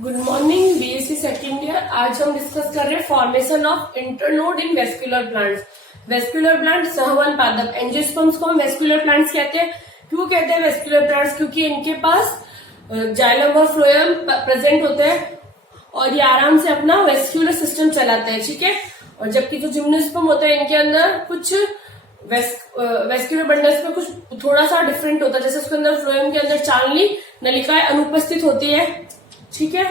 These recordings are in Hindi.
Good morning BSc second year. आज हम डिस्कस कर रहे हैं formation of internode in vascular plants. Vascular plant सहवन पादप एंजियोस्पर्म्स को हम वेस्कुलर प्लांट्स कहते हैं। क्यों कहते हैं वेस्कुलर प्लांट्स? क्योंकि इनके पास जाइलम और फ्लोएम प्रेजेंट होते हैं और ये आराम से अपना वेस्कुलर सिस्टम चलाते हैं, ठीक है। और जबकि जो जिम्नोस्पर्म होते हैं इनके अंदर कुछ वेस्कुलर बंडल्स में कुछ थोड़ा सा डिफरेंट होता है, जैसे उसके अंदर फ्लोएम के अंदर चालनी नलिकाएं अनुपस्थित होती है, ठीक है।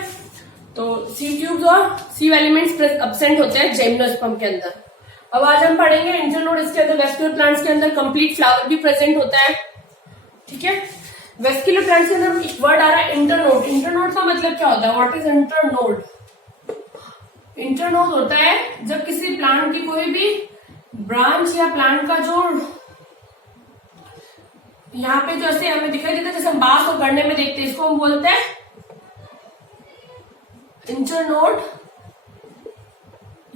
तो सी ट्यूब्स और सी एलिमेंट्स एब्सेंट होते हैं जिम्नोस्पर्म के अंदर। अब आज हम पढ़ेंगे इंटरनोड। इसके अंदर वेस्कुलर प्लांट्स के अंदर कंप्लीट फ्लावर भी प्रेजेंट होता है, ठीक है। वेस्कुलर प्लांट्स के अंदर एक वर्ड आ रहा है इंटरनोड। इंटरनोड का मतलब क्या होता है? What is internode? इंटरनोड होता है जब किसी प्लांट की कोई भी ब्रांच या प्लांट का जो यहाँ पे जैसे हमें दिखाई देता है, जैसे हम बांस और गन्ने में देखते हैं, इसको हम बोलते हैं इंटरनोड,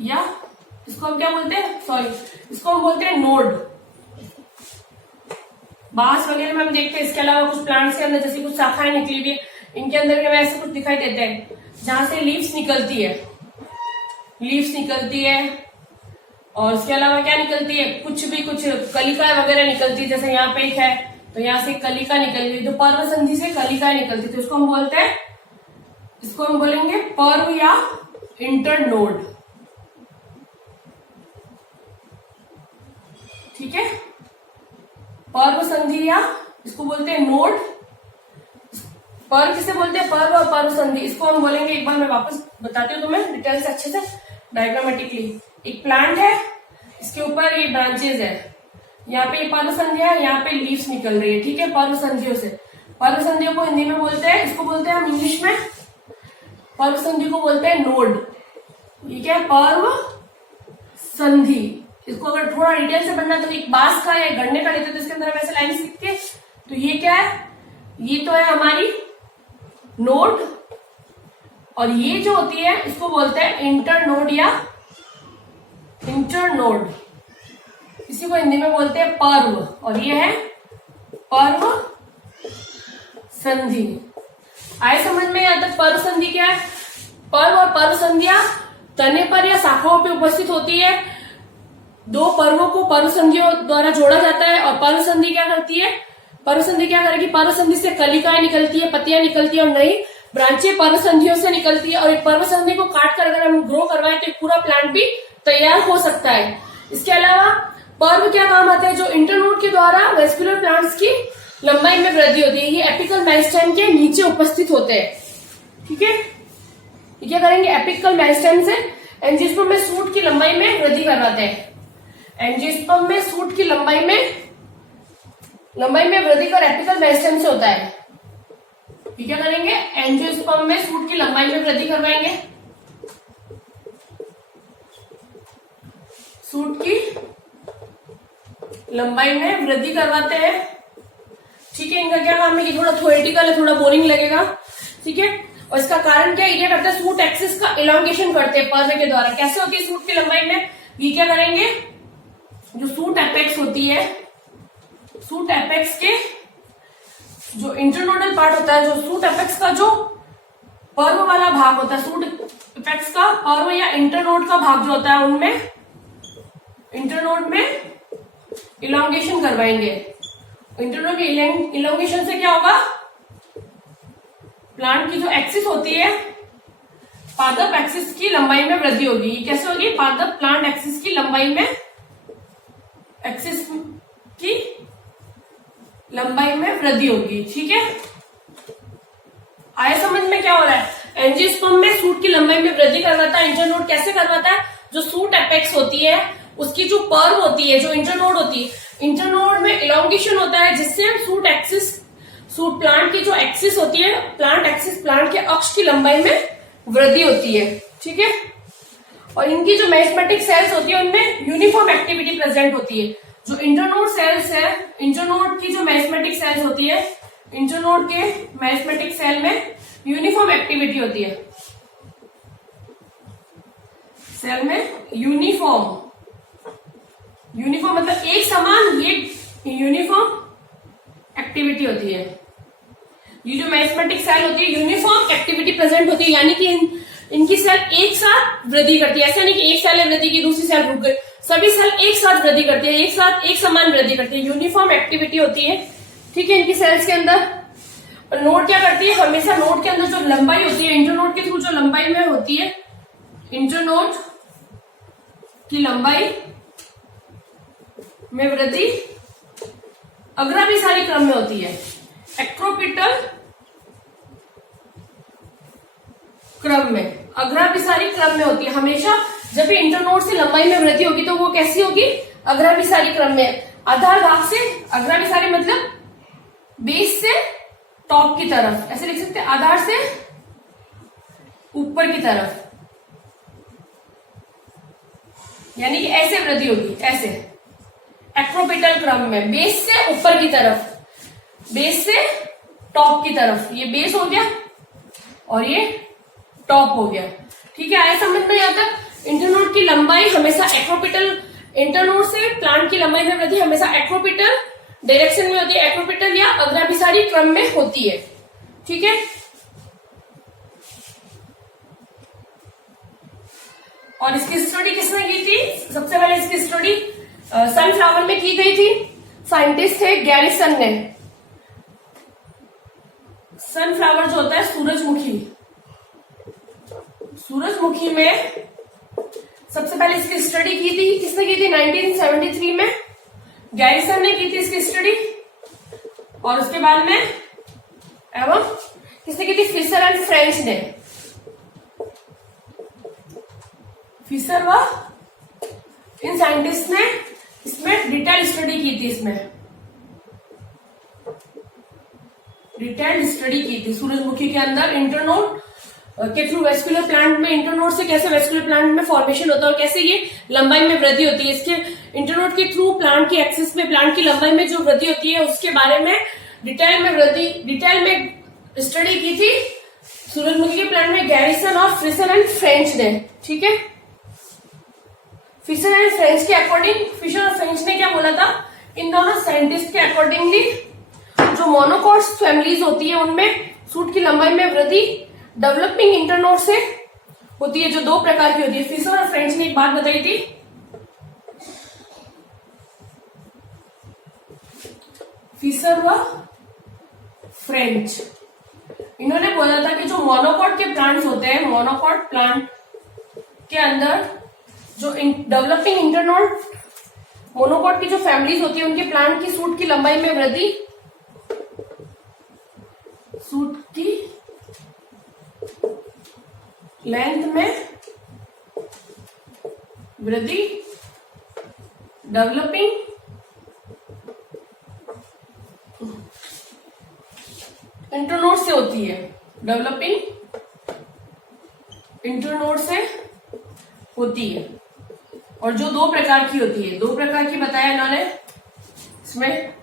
या इसको हम क्या बोलते हैं? सॉरी, इसको हम बोलते हैं नोड। बांस वगैरह में हम देखते हैं। इसके अलावा कुछ प्लांट्स के अंदर जैसे कुछ शाखाएं निकली हुई है, इनके अंदर भी हमें ऐसे कुछ दिखाई देते हैं जहां से लीव्स निकलती है, लीव्स निकलती है। और इसके अलावा क्या निकलती है? कुछ कलिकाएं वगैरह निकलती है। जैसे यहाँ पे एक है तो यहाँ से कलिका निकल गई, तो पर्व संधि से कलिकाएं निकलती है, तो इसको हम बोलते हैं, इसको हम बोलेंगे पर्व या इंटरनोड, ठीक है। पर्व संधि या इसको बोलते हैं नोड। पर्व किसे बोलते हैं? पर्व और पर्व संधि। इसको हम बोलेंगे, एक बार मैं वापस बताती हूँ तुम्हें डिटेल से अच्छे से डायग्रामेटिकली। एक प्लांट है, इसके ऊपर ये ब्रांचेज है, यहाँ पे पर्व संधि है, यहाँ पे लीव्स निकल रही है, ठीक है, पर्व संधियों से। पर्व संधियों को हिंदी में बोलते हैं, इसको बोलते हैं हम इंग्लिश में, पर्व संधि को बोलते हैं नोड, ठीक है। पर्व संधि, इसको अगर थोड़ा डिटेल से पढ़ना तो एक बांस का या गन्ने का लेते तो इसके अंदर हम ऐसे लाइन लिखते हैं, तो ये क्या है? ये तो है हमारी नोड, और ये जो होती है इसको बोलते हैं इंटरनोड या इंटरनोड। इसी को हिंदी में बोलते हैं पर्व, और ये है पर्व संधि। आए समझ में? यहां तक पर्व संधि क्या है? पर्व और पर्व संधियां तने पर या शाखाओं पर उपस्थित होती है। दो पर्वों को पर्व संधियों द्वारा जोड़ा जाता है। और पर्व संधि क्या करती है? पर्व संधि क्या करेगी? पर्व संधि से कलिकाएं निकलती है, पत्तियां निकलती है और नई ब्रांचें पर्व संधियों से निकलती है। और एक पर्व संधि को काट कर अगर हम ग्रो करवाएं तो एक पूरा प्लांट भी तैयार हो सकता है। इसके अलावा पर्व क्या काम आते हैं? जो इंटरनोड के द्वारा वेस्कुलर प्लांट्स की लंबाई में वृद्धि होती है, ये एपिकल मेरिस्टेम के नीचे उपस्थित होते हैं, ठीक है। ये क्या करेंगे? एपिकल मेरिस्टेम से एंजियोस्पर्म में सूट की लंबाई में वृद्धि करवाते हैं। एंजियोस्पर्म में सूट की लंबाई में वृद्धि कर एपिकल मेरिस्टेम से होता है। ये क्या करेंगे? एंजियोस्पर्म में सूट की लंबाई में वृद्धि करवाएंगे, सूट की लंबाई में वृद्धि करवाते हैं, ठीक है। इनका क्या काम है? ये थोड़ा थ्योरेटिकल है, थोड़ा बोरिंग लगेगा, ठीक है। और इसका कारण क्या? ये करते हैं सूट एक्सिस का इलॉन्गेशन करते हैं पर्व के द्वारा। कैसे होती है सूट की लंबाई में? ये क्या करेंगे? जो सूट एपेक्स होती है, सूट एपेक्स के जो इंटरनोडल पार्ट होता है, जो सूट एपेक्स का जो पर्व वाला भाग होता है, सूट एपेक्स का पर्व या इंटरनोड का भाग जो होता है, उनमें इंटरनोड में इलॉन्गेशन करवाएंगे। इंटरनोड के इलॉन्गेशन से क्या होगा? प्लांट की जो एक्सिस होती है, पादप एक्सिस की लंबाई में वृद्धि होगी। ये कैसे होगी? पादप प्लांट एक्सिस की लंबाई में, एक्सिस की लंबाई में वृद्धि होगी, ठीक है। आए समझ में क्या हो रहा है? एंजियोस्पर्म में सूट की लंबाई में वृद्धि करवाता है इंटरनोड। कैसे करवाता है? जो सूट एपेक्स होती है उसकी जो पर्व होती है, जो इंटरनोड होती है, इंटरनोड में इलॉन्गेशन होता है, जिससे हम सूट प्लांट की जो एक्सिस होती है, प्लांट एक्सिस, प्लांट के अक्ष की लंबाई में वृद्धि होती है, ठीक है। और इनकी जो मेरिस्टेमेटिक सेल्स होती है उनमें यूनिफॉर्म एक्टिविटी प्रेजेंट होती है। जो इंटरनोड सेल्स है, इंटरनोड की जो मेरिस्टेमेटिक सेल्स होती है, इंटरनोड के मेरिस्टेमेटिक सेल में यूनिफॉर्म एक्टिविटी होती है। सेल में यूनिफॉर्म मतलब एक समान, ये यूनिफॉर्म एक्टिविटी होती है। ये जो मेरिस्टेमेटिक सेल होती है यूनिफॉर्म एक्टिविटी प्रेजेंट होती है, यानी कि इनकी सेल एक साथ वृद्धि करती है। ऐसा नहीं कि एक सेल है वृद्धि की दूसरी सेल रुक गई, सभी सेल एक साथ वृद्धि करती है, एक साथ एक समान वृद्धि करती है, यूनिफॉर्म एक्टिविटी होती है। ठीक है, इनकी सेल्स के अंदर। और नोड क्या करती है, हमेशा नोड के अंदर जो लंबाई होती है इंटरनोड के थ्रू जो लंबाई में होती है, इंटरनोड की लंबाई में वृद्धि अग्राभिसारी क्रम में होती है, एक्रोपिटल क्रम में, अग्राभिसारी क्रम में होती है। हमेशा जब भी इंटरनोड से लंबाई में वृद्धि होगी तो वो कैसी होगी, अग्राभिसारी क्रम में। आधार भाग से, अग्राभिसारी मतलब बेस से टॉप की तरफ, ऐसे लिख सकते हैं, आधार से ऊपर की तरफ, यानी कि ऐसे वृद्धि होगी, ऐसे एक्रोपिटल क्रम में, बेस से ऊपर की तरफ, बेस से टॉप की तरफ। ये बेस हो गया और ये टॉप हो गया। ठीक है, आया समझ में? यहाँ तक इंटरनोड की लंबाई हमेशा एक्रोपिटल, इंटरनोड से प्लांट की लंबाई में वृद्धि हमेशा एक्रोपिटल डायरेक्शन में होती है, एक्रोपिटल या अग्राभिसारी क्रम में होती है। ठीक है, और इसकी स्टडी किसने की थी? सबसे पहले इसकी स्टडी सनफ्लावर में की गई थी। साइंटिस्ट थे गैरिसन ने। सनफ्लावर जो होता है सूरजमुखी, सूरजमुखी में सबसे पहले इसकी स्टडी की थी। किसने की थी? 1973 में गैरिसन ने की थी इसकी स्टडी। और उसके बाद में एवं किसने की थी? फिशर एंड फ्रेंच ने। फिशर व इन साइंटिस्ट ने इसमें डिटेल स्टडी की थी, इसमें डिटेल्ड स्टडी की थी सूरजमुखी के अंदर इंटरनोड के थ्रू वेस्कुलर प्लांट में, इंटरनोड से कैसे वेस्कुलर प्लांट में फॉर्मेशन होता है और कैसे ये लंबाई में वृद्धि होती है। इसके इंटरनोड के थ्रू प्लांट की एक्सिस में, प्लांट की लंबाई में जो वृद्धि होती है उसके बारे में डिटेल में स्टडी की थी सूरजमुखी के प्लांट में गैरिसन और फिशर एंड फ्रेंच ने। ठीक है, फिशर एंड फ्रेंच के अकॉर्डिंग, फिशर और फ्रेंच ने क्या बोला था, इन दोनों साइंटिस्ट के अकॉर्डिंगली जो मोनोकॉट्स फैमिलीज होती है उनमें सूट की लंबाई में वृद्धि डेवलपिंग इंटरनोड से होती है, जो दो प्रकार की होती है। फिशर और फ्रेंच ने एक बात बताई थी, फिशर व फ्रेंच, इन्होंने बोला था कि जो मोनोकॉट के प्लांट्स होते हैं, मोनोकॉट प्लांट के अंदर जो डेवलपिंग इंटरनोड मोनोकॉट की जो फैमिलीज होती है उनके प्लांट की सूट की लंबाई में वृद्धि, सूट की लेंथ में वृद्धि डेवलपिंग इंटरनोड से होती है, डेवलपिंग इंटरनोड से होती है। और जो दो प्रकार की होती है, दो प्रकार की बताया इन्होंने इसमें।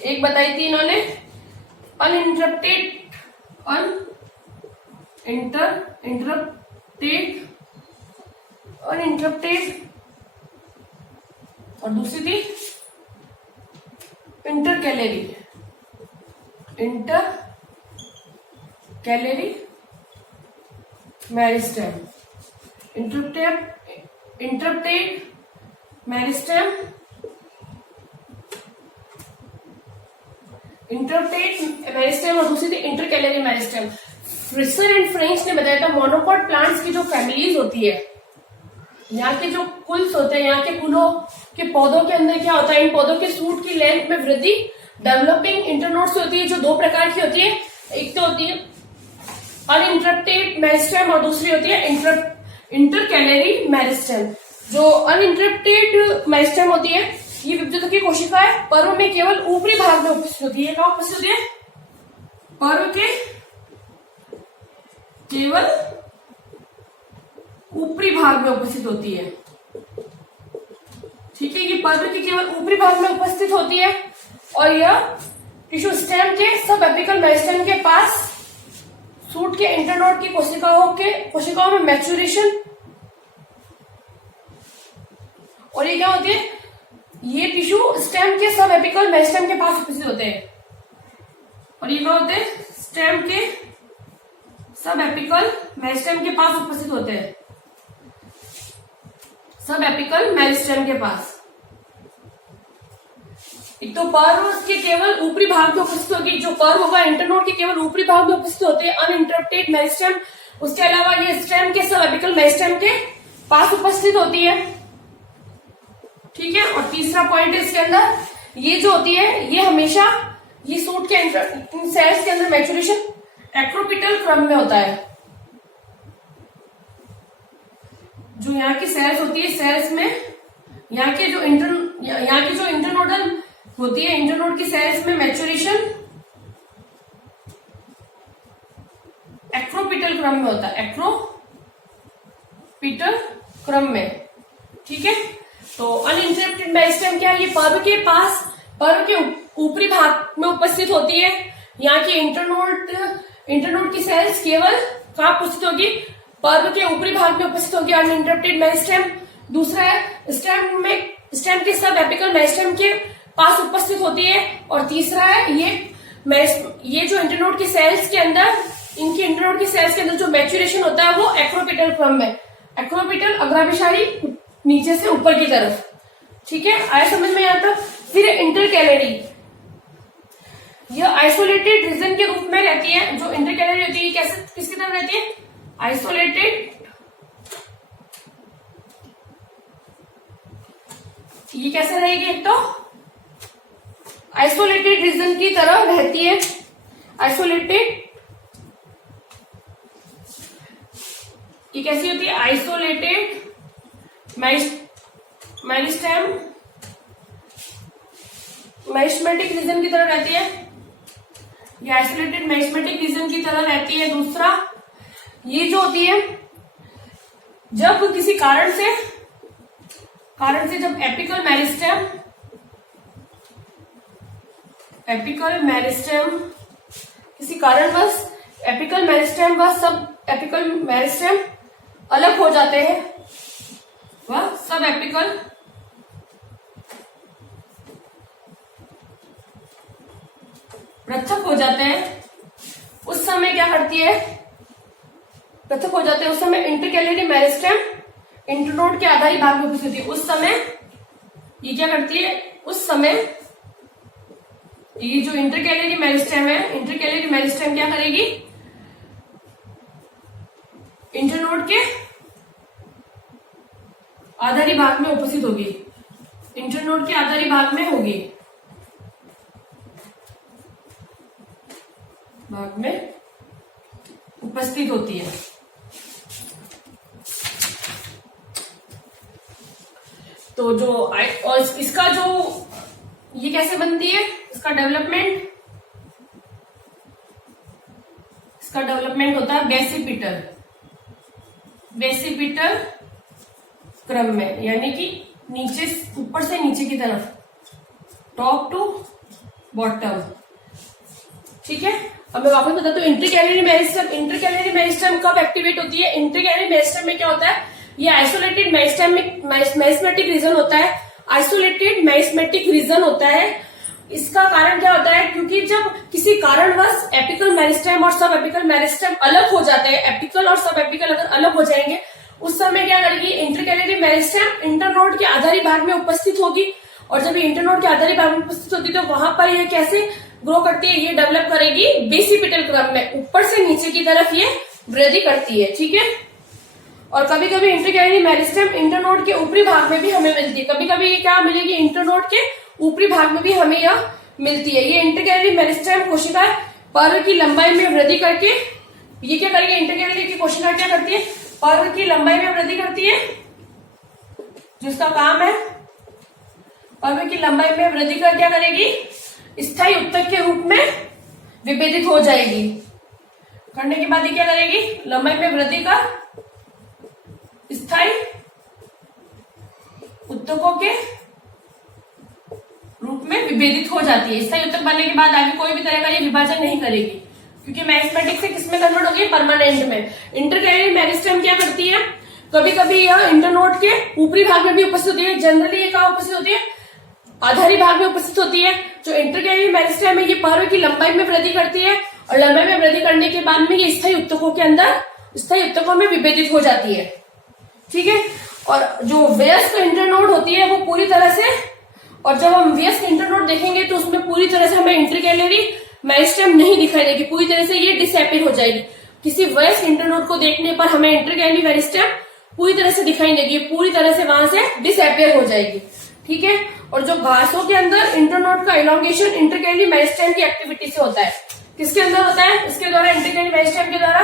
एक बताई थी इन्होंने अनइंटरप्टेड और दूसरी थी इंटरकैलरी मेरिस्टेम, इंटरप्टेड मेरिस्टेम, और दूसरी थी intercalary meristem. Fisher and French ने बताया था मोनोकॉट प्लांट्स की जो फैमिलीज होती है, यहाँ के जो कुल्स होते हैं, यहाँ के कुलों के पौधों के अंदर क्या होता है, इन पौधों के सूट की लेंथ में वृद्धि डेवलपिंग इंटरनोड से होती है, जो दो प्रकार की होती है। एक तो होती है अनइंटरप्टेड मेरिस्टेम और दूसरी होती है इंटरकैलरी मेरिस्टेम। जो अनइंटरप्टेड मेरिस्टेम होती है, ये विभजित की कोशिकाएं पर्व में केवल ऊपरी भाग में उपस्थित होती है। कहाँ उपस्थित होती है? पर्व के केवल ऊपरी भाग में उपस्थित होती है। ठीक है, ये पर्व के केवल ऊपरी भाग में उपस्थित होती है और यह टिश्यू स्टेम के सब एपिकल मेरिस्टेम के पास सूट के इंटरनोड की कोशिकाओं में मैच्योरेशन, और ये क्या होती है, ये टिश्यू स्टेम के सब एपिकल मेरिस्टेम के पास उपस्थित होते हैं। और ये क्या होते हैं? स्टेम के सब एपिकल मेरिस्टेम के पास उपस्थित होते हैं, सब एपिकल मेरिस्टेम के पास। एक तो पर्व के केवल ऊपरी भाग में उपस्थित होगी, जो पर्व होगा इंटरनोड के केवल ऊपरी भाग में उपस्थित होते हैं, अनइंटरप्टेड मेरिस्टेम। उसके अलावा ये स्टेम के सब एपिकल मेरिस्टेम के पास उपस्थित होती है, ठीक है। और तीसरा पॉइंट है इसके अंदर, ये जो होती है ये हमेशा ये सूट के सेल्स के अंदर मैच्योरेशन एक्रोपिटल क्रम में होता है। जो यहाँ की सेल्स होती है, सेल्स में यहाँ की जो इंटरनोडल होती है, इंटरनोड की सेल्स में मैच्योरेशन एक्रोपिटल क्रम में होता है, एक्रोपिटल क्रम में, ठीक है। तो अनइंटरप्टेड मेरिस्टेम क्या है, ये पर्व के पास, पर्व के ऊपरी भाग में उपस्थित होती है। यहाँ की इंटरनोड की सेल्स केवल कहाँ उपस्थित होगी, पर्व के ऊपरी भाग में उपस्थित होगी अनइंटरप्टेड मेरिस्टेम। दूसरा है स्टेम के सब एपिकल मेरिस्टेम के पास उपस्थित होती है। और तीसरा है ये जो इंटरनोड की सेल्स के अंदर, इनकी इंटरनोड की सेल्स के अंदर जो मैच्योरेशन होता है वो एक्रोपिटल क्रम में, एक्रोपिटल अग्राभिसारी नीचे से ऊपर की तरफ, ठीक है। आया समझ में यहाँ तक। फिर इंटरकैलरी, यह आइसोलेटेड रीजन के रूप में रहती है। जो इंटरकैलरी होती है कैसे, किसकी तरह रहती है, आइसोलेटेड, ये कैसे रहेगी, एक तो आइसोलेटेड रीजन की तरह रहती है, आइसोलेटेड, ये कैसी होती है, आइसोलेटेड मेरिस्टेम, मेरिस्मेटिक रीजन की तरह रहती है, ये आइसोलेटेड मेरिस्मेटिक रीजन की तरह रहती है। दूसरा, ये जो होती है जब किसी कारण से जब एपिकल मेरिस्टेम किसी कारणवश एपिकल मेरिस्टेम व सब एपिकल मेरिस्टेम अलग हो जाते हैं, वह सब एपिकल पृथक हो जाते हैं, उस समय क्या करती है, पृथक हो जाते हैं उस समय इंटरकैलरी मेरिस्टेम इंटरनोड के आधारी भाग में उपस्थित होती है। उस समय ये क्या करती है, उस समय ये जो इंटरकैलरी मेरिस्टेम है, इंटरकैलरी मेरिस्टेम क्या करेगी, इंटरनोड के आधारी भाग में उपस्थित होगी, इंटरनोड के आधारी भाग में होगी, भाग में उपस्थित होती है। तो जो और इसका जो ये कैसे बनती है, इसका डेवलपमेंट होता है बेसिपिटल क्रम में, यानी कि नीचे, ऊपर से नीचे की तरफ, टॉप टू बॉटम, ठीक है। अब मैं वापस बताता हूँ, इंटरकैलरी मेरिस्टेम कब एक्टिवेट होती है। इंटरकैलरी मेरिस्टेम में क्या होता है, ये आइसोलेटेड मेरिस्मेटिक रीजन होता है, आइसोलेटेड मेरिस्मेटिक रीजन होता है। इसका कारण क्या होता है, क्योंकि जब किसी कारणवश एपिकल मेरिस्टेम और सब एपिकल मेरिस्टेम अलग हो जाते हैं, एपिकल और सब एपिकल अगर अलग हो जाएंगे, उस समय क्या करेगी, इंटरकैलरी मेरिस्टेम इंटरनोड के आधारी भाग में उपस्थित होगी। और जब ये इंटरनोड के आधारी भाग में उपस्थित होती है तो वहां पर ये कैसे ग्रो करती है, ये डेवलप करेगी बेसिपिटल क्रम में, ऊपर से नीचे की तरफ ये वृद्धि करती है, ठीक है। और कभी कभी इंटरकैलरी मेरिस्टेम इंटरनोड के ऊपरी भाग में भी हमें मिलती है, कभी कभी ये क्या मिलेगी, इंटरनोड के ऊपरी भाग में भी हमें यह मिलती है। ये इंटरकैलरी मेरिस्टेम कोशिकाएं पर्व की लंबाई में वृद्धि करके, ये क्या करेगी, इंटरकैलरी की कोशिका क्या करती है, पर्व की लंबाई में वृद्धि करती है, जिसका काम है पर्व की लंबाई में वृद्धि कर क्या करेगी, स्थायी उत्तक के रूप में विभेदित हो जाएगी। करने के बाद ये क्या करेगी, लंबाई में वृद्धि कर स्थायी उत्तकों के रूप में विभेदित हो जाती है। स्थायी उत्तक बनने के बाद आगे कोई भी तरह का ये विभाजन नहीं करेगी, क्योंकि मैथमेटिक्स से किसमें कन्वर्ट होगी, परमानेंट में। इंटरकैलरी मेरिस्टेम क्या करती है, कभी कभी यह इंटरनोड के ऊपरी भाग में भी उपस्थित होती है, जनरली ये कहाँ उपस्थित होती है, आधारी भाग में उपस्थित होती है। जो इंटरकैलरी मेरिस्टेम है ये पर्व की लंबाई में वृद्धि करती है और लंबाई में वृद्धि करने के बाद में ये स्थायी ऊतकों के अंदर स्थायी ऊतकों में विभेदित हो जाती है। ठीक है, और जो वयस्क इंटरनोड होती है वो पूरी तरह से, और जब हम वयस्क इंटरनोड देखेंगे तो उसमें पूरी तरह से हमें इंटरकैलरी मेरिस्टेम नहीं दिखाई देगी, पूरी तरह से ये डिसअपीयर हो जाएगी। किसी वयस्क इंटरनोड को देखने पर हमें इंटरकैलरी मेरिस्टेम पूरी तरह से दिखाई देगी, पूरी तरह से वहां से डिसअपीयर हो जाएगी। ठीक है, और जो घासों के अंदर इंटरनोड का इलॉन्गेशन इंटरकैलरी मेरिस्टेम की एक्टिविटी से होता है। किसके अंदर होता है? इसके द्वारा, इंटरकैलरी मेरिस्टेम के द्वारा।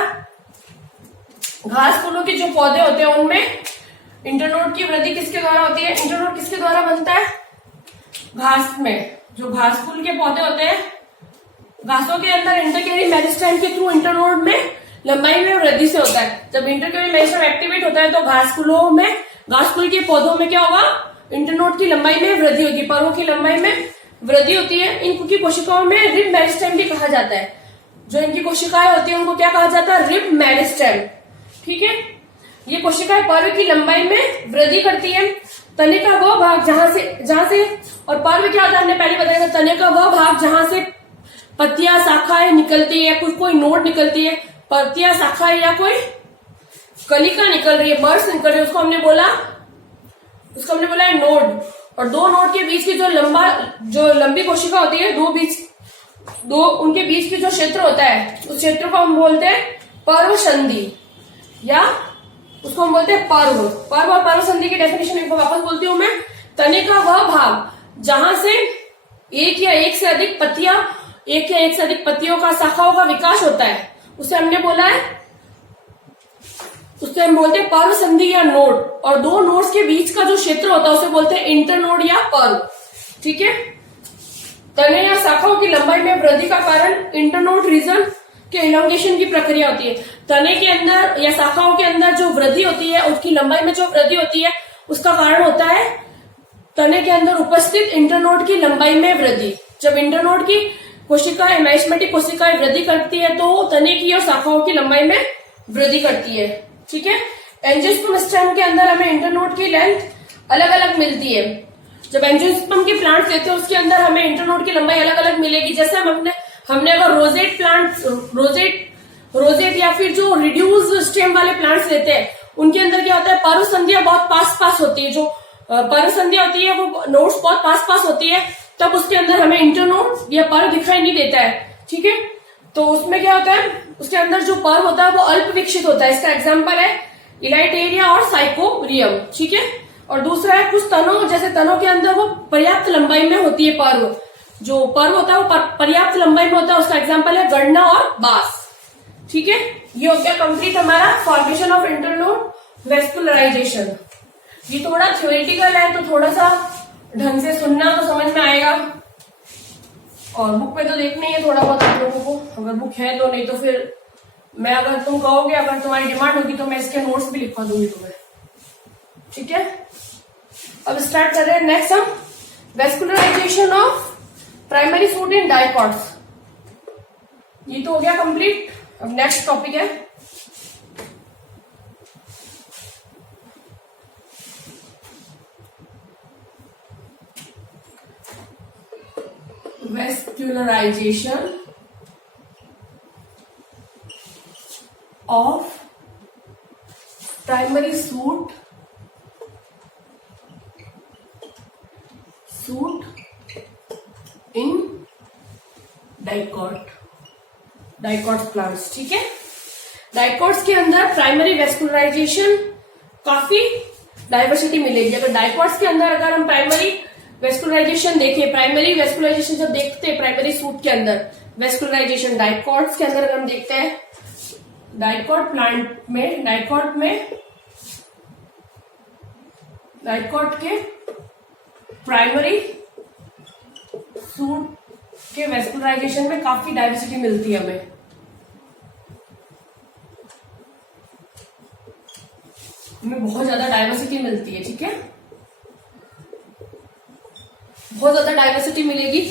घास फूलों के जो पौधे होते हैं उनमें इंटरनोड की वृद्धि किसके द्वारा होती है? इंटरनोड किसके द्वारा बनता है? घास में जो घास फूल के पौधे होते हैं, घासों के अंदर इंटरकैलरी मेरिस्टेम के थ्रू इंटरनोड में लंबाई में वृद्धि से होता है। जब इंटरकैलरी मेरिस्टेम एक्टिवेट होता है तो घास फूलों में, घास फूल के पौधों में क्या होगा? इंटरनोड की लंबाई में वृद्धि होगी, पर्वों की लंबाई में वृद्धि होती है। इनकी कोशिकाओं में रिब मेरिस्टेम भी कहा जाता है। जो इनकी कोशिकाएं होती है उनको क्या कहा जाता है? Rib meristem. ठीक है, ये कोशिकाएं पर्व की लंबाई में वृद्धि करती है। तने का वह भाग जहां से और पर्व क्या होता है हमने पहले बताया था, तने का वह भाग जहां से पत्तियां शाखाएं निकलती है, कोई नोड निकलती है, पत्तियां शाखाएं या कोई कलिका निकल रही है, बर्ड्स निकल रही है, उसको हमने बोला है नोड। और दो नोड के बीच की जो लंबी कोशिका होती है, उनके बीच की जो क्षेत्र होता है उस क्षेत्र को हम बोलते हैं पर्व संधि, या उसको हम बोलते हैं पर्व और पर्व संधि की डेफिनेशन एक बार वापस बोलती हूं मैं। तने का वह भाग जहां से एक या एक से अधिक पत्तियों का, शाखाओं का विकास होता है, उसे हम बोलते हैं पर्व संधि या नोड। और दो नोड्स के बीच का जो क्षेत्र होता है उसे बोलते हैं इंटरनोड या पर्व। ठीक है, तने या शाखाओं की लंबाई में वृद्धि का कारण इंटरनोड रीजन के इलॉन्गेशन की प्रक्रिया होती है। तने के अंदर या शाखाओं के अंदर जो वृद्धि होती है, उसकी लंबाई में जो वृद्धि होती है, उसका कारण होता है तने के अंदर उपस्थित इंटरनोड की लंबाई में वृद्धि। जब इंटरनोड की कोशिकाएं, मेरिस्टेमेटिक कोशिकाएं वृद्धि करती है तो तने की और शाखाओं की लंबाई में वृद्धि करती है। ठीक है, एंजियोस्पर्म स्टेम के अंदर हमें इंटरनोड की लेंथ अलग अलग मिलती है। जब एंजियोस्पर्म के प्लांट्स लेते हैं उसके अंदर हमें इंटरनोड की लंबाई अलग अलग मिलेगी। जैसे हमने अगर रोजेट या फिर जो रिड्यूस स्टेम वाले प्लांट्स लेते हैं, उनके अंदर क्या होता है? पर्व संधियां बहुत पास होती है। जो पर्व संधियां होती है वो नोड्स बहुत पास होती है, तब उसके अंदर हमें इंटरनोड या पर्व दिखाई नहीं देता है। ठीक है, तो उसमें क्या होता है? उसके अंदर जो पर्व होता है वो अल्प विकसित होता है। इसका एग्जाम्पल है इलाइटेरिया और साइकोरियम। ठीक है, और दूसरा है कुछ तनों, जैसे तनों के अंदर वो पर्याप्त लंबाई में होती है पर्व। जो पर्व होता है वो पर्याप्त लंबाई में होता है, उसका एग्जाम्पल है गणना और बांस। ठीक है, ये हो गया कंप्लीट हमारा फॉर्मेशन ऑफ इंटरनोड वेस्कुलराइजेशन। ये थोड़ा थ्योरेटिकल है तो थोड़ा सा ढंग से सुनना तो समझ में आएगा, और बुक में तो देखना ही है थोड़ा बहुत आप लोगों को, अगर बुक है तो। नहीं तो फिर मैं, अगर तुम कहोगे, अगर तुम्हारी डिमांड होगी तो मैं इसके नोट्स भी लिखवा दूंगी तुम्हें। ठीक है, अब स्टार्ट कर रहे हैं नेक्स्ट हम vascularisation of primary suit in dicots. ये तो हो गया कंप्लीट। अब नेक्स्ट टॉपिक है vascularisation of primary suit in dicots plants. ठीक है, डाइकॉट्स के अंदर प्राइमरी वेस्कुलराइजेशन काफी डाइवर्सिटी मिलेगी। अगर डाइकॉट्स के अंदर अगर हम प्राइमरी वेस्कुलराइजेशन देखें, प्राइमरी वेस्कुलराइजेशन जब देखते हैं प्राइमरी सूट के अंदर वेस्कुलराइजेशन डाइकॉट्स के अंदर अगर हम देखते हैं, डाइकॉट के प्राइमरी सूट के वेस्कुलराइजेशन में काफी डाइवर्सिटी मिलती है हमें। बहुत ज्यादा डाइवर्सिटी मिलती है। ठीक है, बहुत ज्यादा डाइवर्सिटी मिलेगी।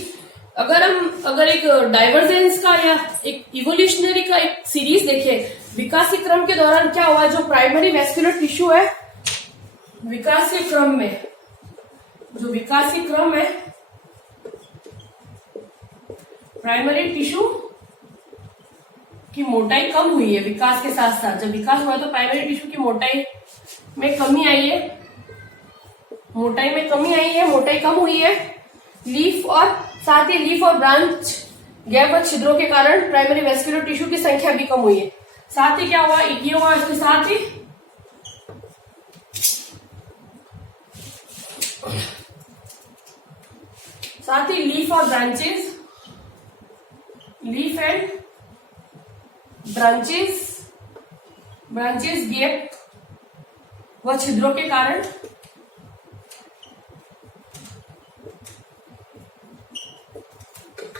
अगर एक डाइवर्जेंस का या एक इवोल्यूशनरी का एक सीरीज देखें, विकासीय क्रम के दौरान क्या हुआ, जो प्राइमरी वेस्कुलर टिश्यू है, विकासीय क्रम में जो विकासीय क्रम है प्राइमरी टिश्यू की मोटाई कम हुई है विकास के साथ साथ। जब विकास हुआ तो प्राइमरी टिश्यू की मोटाई में कमी आई है, मोटाई में कमी आई है, मोटाई कम हुई है। लीफ और साथ ही लीफ और ब्रांच गैप व छिद्रों के कारण प्राइमरी वेस्कुलर टिश्यू की संख्या भी कम हुई है। साथ ही क्या हुआ, ये हुआ इसके साथ ही लीफ और branches, leaf and branches gap व छिद्रों के कारण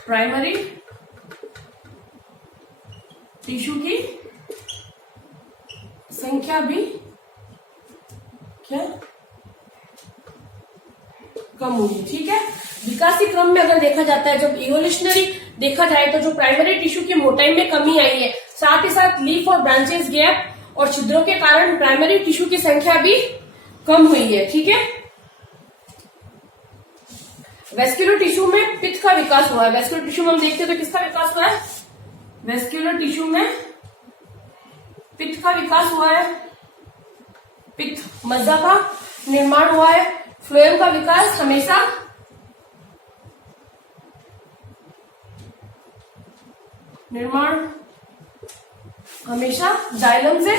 प्राइमरी टिश्यू की संख्या भी क्या कम हुई। ठीक है, विकासी क्रम में अगर देखा जाता है, जब इवोल्यूशनरी देखा जाए तो जो प्राइमरी टिश्यू की मोटाई में कमी आई है, साथ ही साथ लीफ और ब्रांचेस गैप और छिद्रों के कारण प्राइमरी टिश्यू की संख्या भी कम हुई है। ठीक है, वेस्कुलर टिश्यू में पित्त का विकास हुआ है। वेस्कुलर टिश्यू में हम देखते हैं तो किसका विकास हुआ है, वेस्कुलर टिश्यू में पित्त का विकास हुआ है, पित्त मज्जा का निर्माण हुआ है। फ्लोएम का विकास हमेशा जाइलम से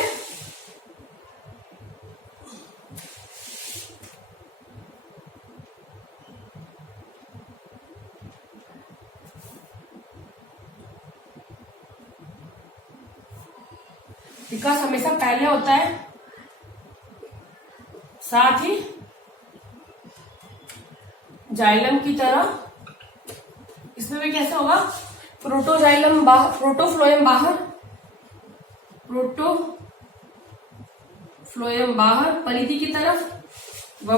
विकास हमेशा पहले होता है, साथ ही जाइलम की तरह इसमें भी कैसा होगा, प्रोटोजाइलम बाहर, प्रोटोफ्लोएम बाहर परिधि की तरफ व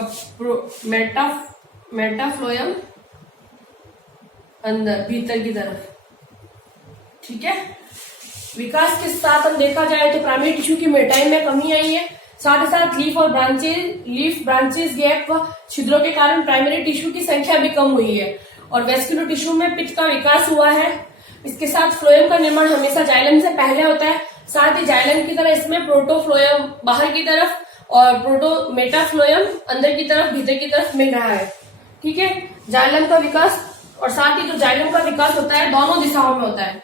मेटाफ्लोएम अंदर भीतर की तरफ। ठीक है, विकास के साथ हम देखा जाए तो प्राइमरी टिश्यू की मोटाई में कमी आई है, साथ ही साथ लीफ ब्रांचेस गैप व छिद्रों के कारण प्राइमरी टिश्यू की संख्या भी कम हुई है। और वेस्कुलर टिश्यू में पित्त का विकास हुआ है। इसके साथ फ्लोएम का निर्माण हमेशा जाइलम से पहले होता है, साथ ही जाइलम की तरह इसमें प्रोटोफ्लोएम बाहर की तरफ और मेटाफ्लोएम अंदर की तरफ भीतर की तरफ मिल रहा है। ठीक है, जाइलम का विकास और साथ ही जो जाइलम का विकास होता है दोनों दिशाओं में होता है।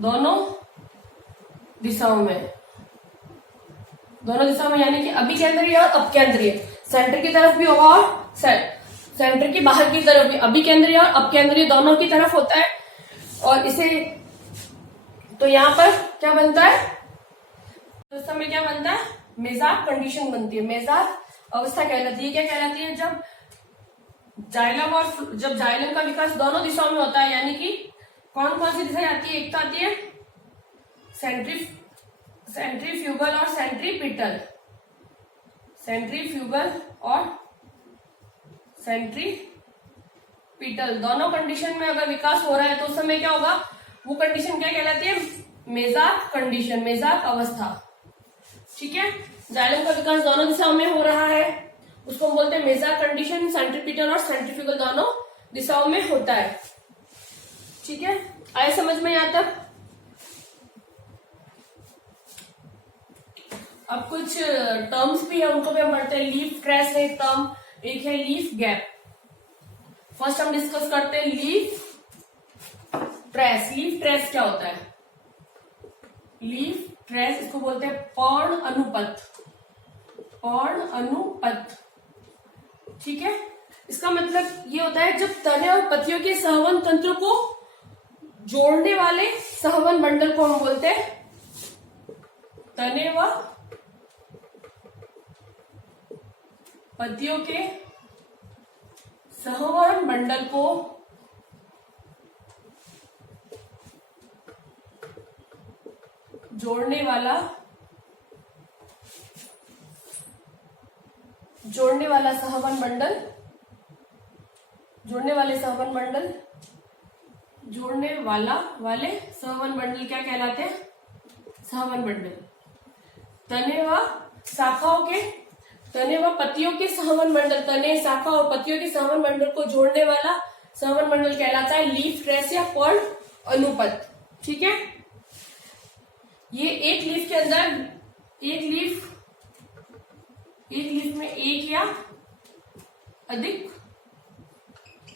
दोनों दिशाओं में यानी कि अभिकेंद्रीय और अपकेंद्रीय, सेंटर की तरफ भी होगा और सेंटर की बाहर की तरफ भी, अभिकेंद्रीय और अपकेंद्रीय दोनों की तरफ होता है। और इसे तो यहाँ पर क्या बनता है, उस समय क्या बनता है, मेजार कंडीशन बनती है, मेजार अवस्था कहलाती है। क्या कहलाती है, जब जाइलम का विकास दोनों दिशाओं में होता है, यानी कि कौन कौन सी दिशाएं आती है, एक तो आती है सेंट्रीफ्यूगल और सेंट्रीपिटल, दोनों कंडीशन में अगर विकास हो रहा है तो उस समय क्या होगा, वो कंडीशन क्या कहलाती है, मेजार कंडीशन, मेजार अवस्था। ठीक है, जाइलम का विकास दोनों दिशाओं में हो रहा है, उसको हम बोलते हैं मेजार कंडीशन। सेंट्रीपिटल और सेंट्रीफ्यूगल दोनों दिशाओं में होता है। ठीक है, आए समझ में यहाँ तक। अब कुछ टर्म्स भी है, उनको भी हम पढ़ते हैं। लीफ ट्रेस है एक टर्म, एक है लीफ गैप। फर्स्ट हम डिस्कस करते हैं लीफ ट्रेस। लीफ ट्रेस क्या होता है, लीफ ट्रेस इसको बोलते हैं पर्ण अनुपथ। ठीक है, इसका मतलब ये होता है जब तने और पत्तियों के सहवन तंत्र को जोड़ने वाले सहवन बंडल को हम बोलते हैं तने व पत्तियों के सहवन बंडल को जोड़ने वाले सहवन बंडल क्या कहलाते हैं, सहवन बंडल। तने व शाखाओं के तने व पतियों के सहवन मंडल, तने, शाखा और पतियों के सहवन मंडल को जोड़ने वाला सहवन मंडल कहलाता है लीफ ट्रेस या पर्ल अनुपत। ठीक है, ये एक लीफ के अंदर एक लीफ में एक या अधिक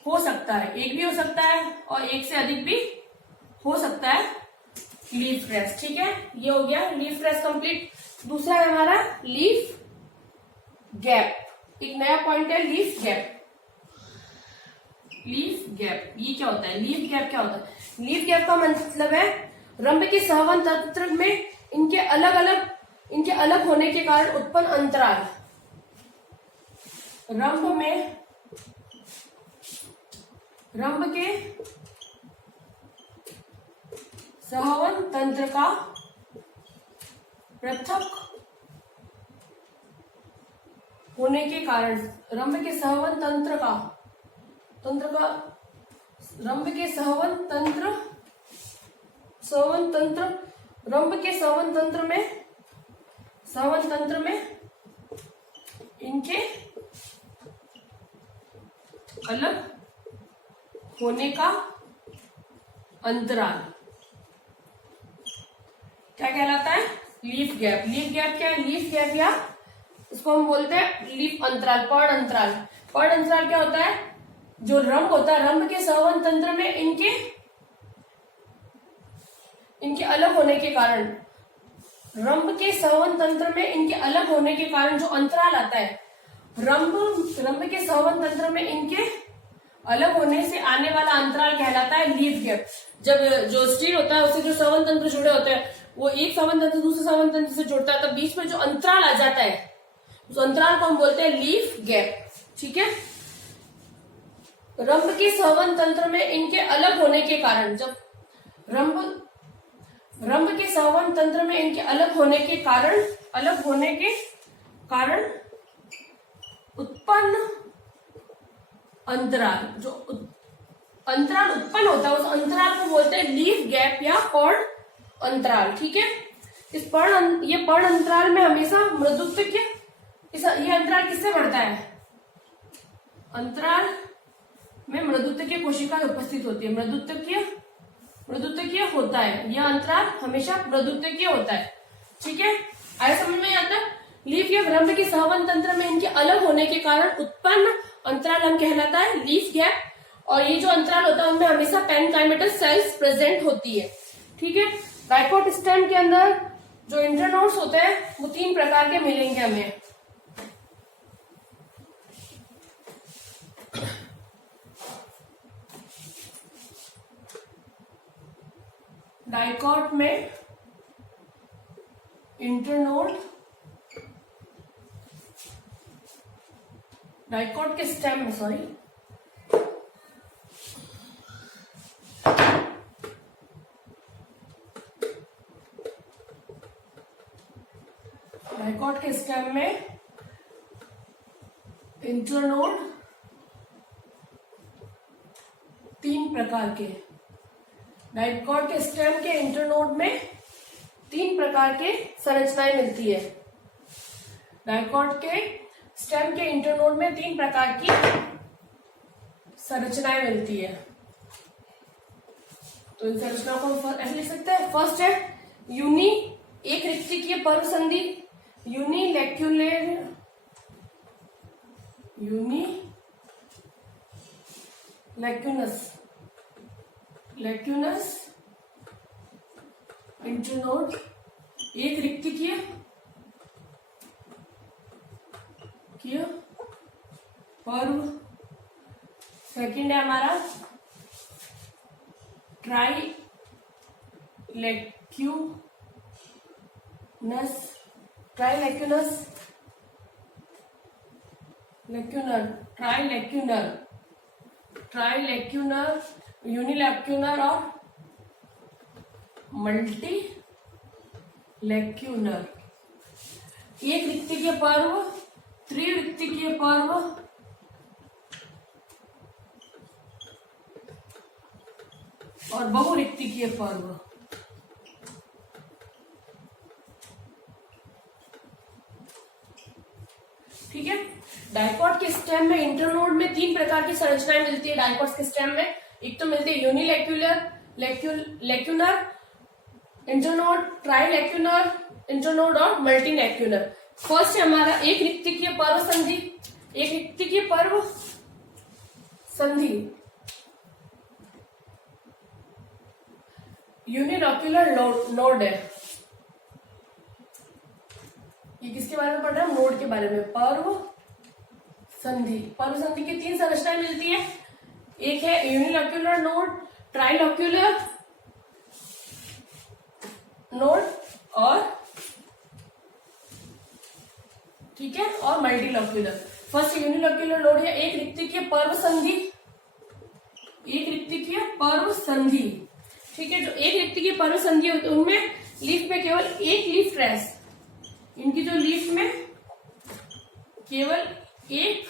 हो सकता है, एक भी हो सकता है और एक से अधिक भी हो सकता है लीफ ट्रेस। ठीक है, ये हो गया लीफ ट्रेस कंप्लीट। दूसरा है हमारा लीफ गैप। एक नया पॉइंट है लीफ गैप। लीफ गैप ये क्या होता है? लीफ गैप क्या होता है? लीफ गैप का मतलब है रंभ के सहवन तंत्र में इनके अलग होने के कारण उत्पन्न अंतराल। रंभ के सहवन तंत्र का पृथक होने के कारण रंभ के सहवन तंत्र रंभ के सहवन तंत्र में इनके अलग होने का अंतराल क्या कहलाता है? Leaf gap. लीफ गैप क्या है? लीफ गैप या इसको हम बोलते हैं लीफ अंतराल, पर्ण अंतराल। पर्ण अंतराल क्या होता है? जो रंभ होता है, रंभ के सहवन तंत्र में इनके अलग होने के कारण, रंभ के सहवन तंत्र में इनके अलग होने के कारण जो अंतराल आता है, रंभ के सहवन तंत्र में इनके अलग होने से आने वाला अंतराल कहलाता है लीफ गैप। जब जो स्टील होता है उससे जो सहवन तंत्र जुड़े होते हैं, वो एक सहवन तंत्र दूसरे सहवन तंत्र से जुड़ता है, तब बीच में जो अंतराल आ जाता है उस अंतराल को हम बोलते हैं लीफ गैप। ठीक है, रंभ के सहवन तंत्र में इनके अलग होने के कारण, जब रंभ के सहवन तंत्र में इनके अलग होने के कारण उत्पन्न अंतराल, जो अंतराल उत्पन्न होता है उस अंतराल को बोलते हैं लीफ गैप या पर्ण अंतराल। ठीक है, ये पर्ण अंतराल में हमेशा मृदुत्व के ये अंतराल किससे बढ़ता है? अंतराल में मृदुत्व की कोशिका उपस्थित होती है। मृदुत्व होता है, यह अंतराल हमेशा मृदुत्व होता है। ठीक है, आया समझ में आता है? लीफ या रंभ के सहवन तंत्र में इनके अलग होने के कारण उत्पन्न अंतराल हम कहलाता है लीफ गैप। और ये जो अंतराल होता है उनमें हमेशा पेनकाइमेटस सेल्स प्रेजेंट होती है। ठीक है, डाइकोट स्टेम के अंदर जो इंटरनोड्स होते हैं वो 3 प्रकार के मिलेंगे हमें। डाइकोट में इंटरनोड, डाइकोट के स्टेम में डाइकोट के स्टेम में इंटरनोड 3 प्रकार के, डाइकोट के स्टेम के इंटरनोड में 3 प्रकार के संरचनाएं मिलती है। डाइकोट के स्टेम के इंटरनोड में 3 प्रकार की संरचनाएं मिलती है। तो इन संरचनाओं को हम ऐसे लिख सकते हैं। फर्स्ट है एक रिक्तिकीय पर्व संधि, लैक्यूनस इंटरनोड, एक रिक्तिकीय पर्व। सेकंड है हमारा ट्राइलैक्यूनर, यूनिलैक्यूनर और मल्टीलैक्यूनर। एक रिक्तिकीय पर्व, त्रिरिक्तिकीय पर्व और बहुरिक्तिकीय पर्व। स्टेम में इंटरनोड में 3 प्रकार की संरचनाएं मिलती है डाइकोट्स के स्टेम में। एक तो मिलती है यूनिलेक्युलर, लेक्यूलर इंटरनोड, ट्राइलेक्युलर इंटरनोड और मल्टीलेक्युलर। फर्स्ट है हमारा एक रिक्तिकीय पर्व संधि। एक रिक्तिकीय पर्व संधि यूनिलॉक्युलर नोड है। ये किसके बारे में पढ़ रहे हैं? नोड के बारे में। पर्व संधि, पर्व संधि की 3 संरचनाएं मिलती है। एक है यूनिलॉक्युलर नोड, ट्राइलॉक्युलर नोड और ठीक है और मल्टीलॉक्युलर। फर्स्ट यूनिलॉक्युलर नोड है एक रिक्तिकीय पर्व संधि, एक रिक्तिकीय पर्व संधि। ठीक है, जो एक रिक्तिकीय पर्व संधि होती है उनमें लीफ में केवल एक लीफ ट्रेस, इनकी जो लीफ में केवल एक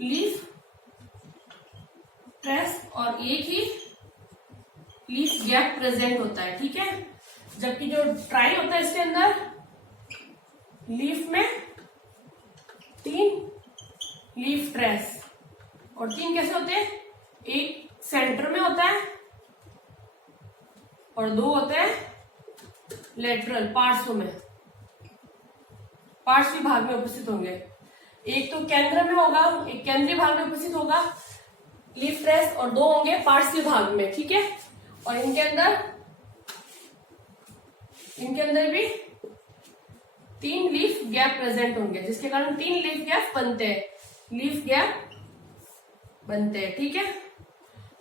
लीफ ट्रेस और एक ही लीफ गैप प्रेजेंट होता है। ठीक है, जबकि जो ट्राई होता है इसके अंदर लीफ में 3 लीफ ट्रेस और 3 कैसे होते हैं? एक सेंटर में होता है और 2 होते हैं लेटरल पार्श्व में, पार्श्वी भाग में उपस्थित होंगे। एक तो केंद्र में होगा, एक केंद्रीय भाग में उपस्थित होगा लीफ ट्रेस और 2 होंगे पार्श्वी भाग में। ठीक है, और इनके अंदर भी 3 लीफ गैप प्रेजेंट होंगे, जिसके कारण 3 लीफ गैप बनते हैं, लीफ गैप बनते हैं। ठीक है,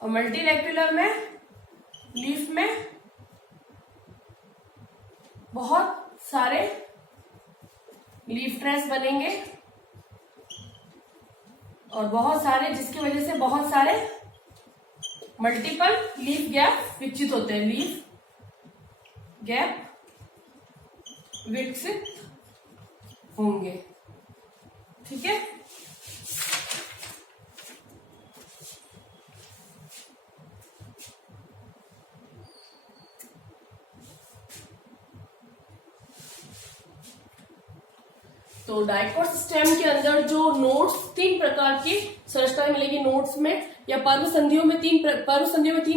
और मल्टीलेक्युलर में लीफ में बहुत सारे लीफ ट्रेस बनेंगे और बहुत सारे, जिसकी वजह से बहुत सारे मल्टीपल लीफ गैप विकसित होते हैं, लीफ गैप विकसित होंगे। ठीक है, तो डाइकोट स्टेम के अंदर जो नोड्स 3 प्रकार की संरचनाएं मिलेगी नोड्स में या पर्व संधियों में 3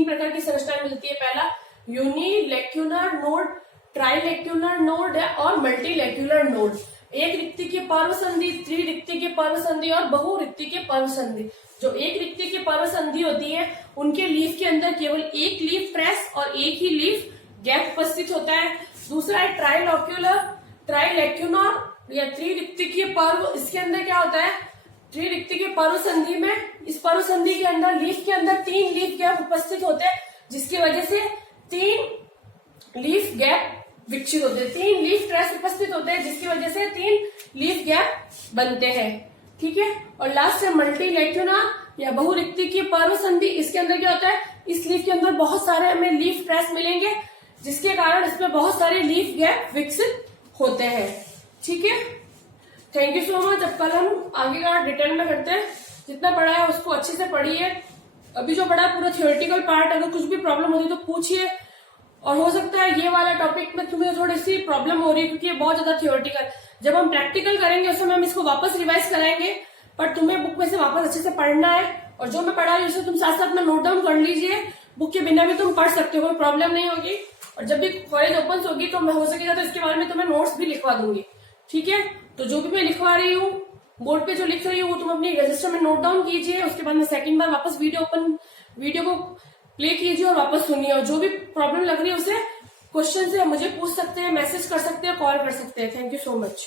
प्रकार की संरचनाएं मिलती है। पहला यूनिलेक्युलर नोड, ट्राइलेक्युलर नोड और मल्टीलेक्युलर नोड। एक रिक्तिकीय पर्व संधि, त्रिरिक्तिकीय पर्व संधि और बहुरिक्तिकीय पर्व संधि। जो एक रिक्तिकीय पर्व संधि होती है उनके लीफ के अंदर केवल एक लीफ ट्रेस और एक ही लीफ गैप उपस्थित होता है। दूसरा है ट्राइलेक्युलर या त्रिरिक्तिकीय पर्व। इसके अंदर क्या होता है? त्रिरिक्तिकीय पर्व संधि में, इस पर्व संधि के अंदर लीफ के अंदर 3 लीफ गैप उपस्थित होते हैं, जिसकी वजह से 3 लीफ गैप विकसित होते हैं, 3 लीफ ट्रेस उपस्थित होते हैं, जिसकी वजह से 3 लीफ गैप बनते हैं। ठीक है, और लास्ट है मल्टीलेक्युलर या बहुरिक्तिकीय पर्व संधि। इसके अंदर क्या होता है? इस लीफ के अंदर बहुत सारे हमें लीफ ट्रेस मिलेंगे, जिसके कारण इसमें बहुत सारे लीफ गैप विकसित होते हैं। ठीक है, थैंक यू सो मच। अब कल हम आगे का डिटेल में करते हैं। जितना पढ़ा है उसको अच्छे से पढ़िए। अभी जो पढ़ा है पूरा थियोरेटिकल पार्ट, अगर कुछ भी प्रॉब्लम होती तो पूछिए। और हो सकता है ये वाला टॉपिक में तुम्हें थोड़ी सी प्रॉब्लम हो रही है, क्योंकि ये बहुत ज्यादा थियोरेटिकल। जब हम प्रैक्टिकल करेंगे उस समय हम इसको वापस रिवाइज कराएंगे, पर तुम्हें बुक में से वापस अच्छे से पढ़ना है। और जो मैं पढ़ा रही हूँ उसे तुम साथ साथ में नोट डाउन कर लीजिए। बुक के बिना भी तुम पढ़ सकते हो, कोई प्रॉब्लम नहीं होगी। और जब भी कॉलेज ओपन होगी तो मैं हो सकेगा तो इसके बारे में तुम्हें नोट्स भी लिखवा दूंगी। ठीक है, तो जो भी मैं लिखवा रही हूँ बोर्ड पे जो लिख रही हूँ वो तुम अपनी रजिस्टर में नोट डाउन कीजिए। उसके बाद में सेकंड बार वापस वीडियो को प्ले कीजिए और वापस सुनिए। और जो भी प्रॉब्लम लग रही है उसे क्वेश्चन से मुझे पूछ सकते हैं, मैसेज कर सकते हैं, कॉल कर सकते हैं। Thank you so much.